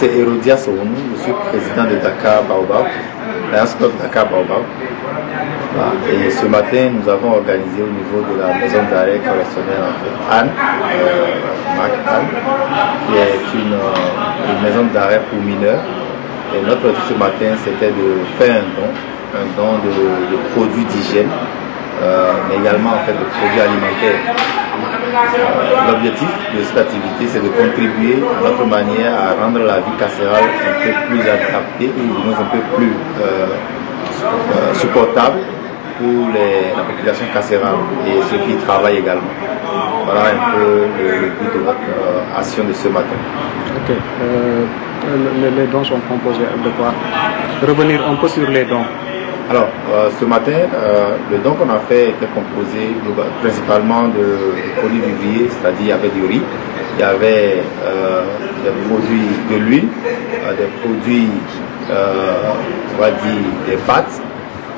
c'est Hérodias Ounou, je suis président de Dakar Baobab, l'Alliance Club Dakar Baobab. Voilà. Et ce matin, nous avons organisé au niveau de la maison d'arrêt correctionnelle Anne, Mac Anne, qui est une maison d'arrêt pour mineurs. Et notre objectif ce matin, c'était de faire un don de produits d'hygiène, mais également en fait de produits alimentaires. L'objectif de cette activité, c'est de contribuer à notre manière à rendre la vie carcérale un peu plus adaptée ou du moins un peu plus supportable pour la population carcérale et ceux qui travaillent également. Voilà un peu le but de notre action de ce matin. Ok. Les dons sont composés de quoi? Revenir un peu sur les dons. Alors, ce matin, le don qu'on a fait était composé principalement de produits vivriers, c'est-à-dire il y avait du riz, il y avait des produits de l'huile, des produits, on va dire, des pâtes.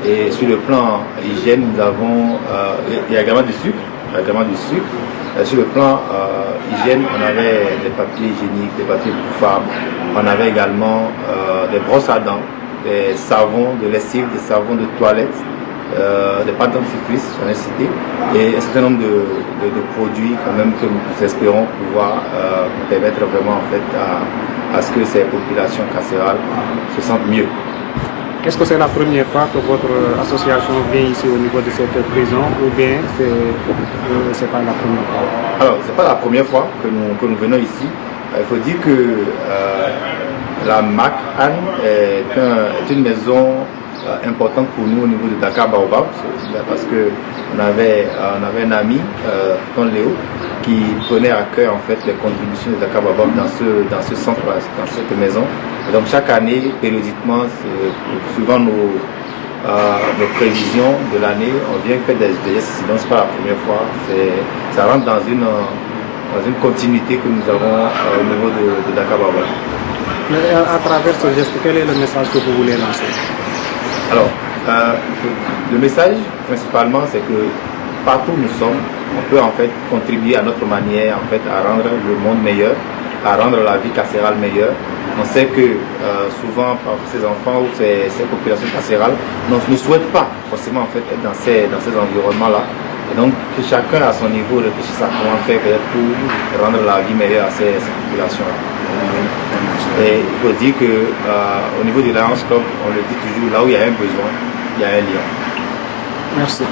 Et sur le plan hygiène, nous avons, il y a également du sucre. Sur le plan hygiène, on avait des papiers hygiéniques, des papiers pour femmes. On avait également des brosses à dents, des savons de lessive, des savons de toilette, des pâtes dentifrice, j'en ai cité, et un certain nombre de produits quand même que nous espérons pouvoir permettre vraiment en fait à ce que ces populations carcérales se sentent mieux. Est-ce que c'est la première fois que votre association vient ici au niveau de cette prison ou bien c'est pas la première fois? Alors, c'est pas la première fois que nous venons ici. Il faut dire que la MAC Anne est une maison importante pour nous au niveau de Dakar Baobab parce qu'on avait un ami, Ton Léo, qui prenait à cœur en fait les contributions de Dakar Baobab dans ce centre, dans cette maison. Et donc chaque année, périodiquement, suivant nos prévisions de l'année, on vient faire des gestes. Donc c'est pas la première fois. Ça rentre dans une continuité que nous avons au niveau de Dakar Baobab. Mais à travers ce geste, quel est le message que vous voulez lancer? Alors, le message principalement, c'est que partout où nous sommes, on peut en fait contribuer à notre manière en fait à rendre le monde meilleur, à rendre la vie carcérale meilleure. On sait que souvent ces enfants ou ces populations carcérales ne souhaitent pas forcément en fait être dans ces environnements-là. Et donc que chacun à son niveau réfléchisse à comment faire pour rendre la vie meilleure à ces populations-là. Et il faut dire que au niveau de l'Alliance Club, on le dit toujours, là où il y a un besoin, il y a un lien. Merci.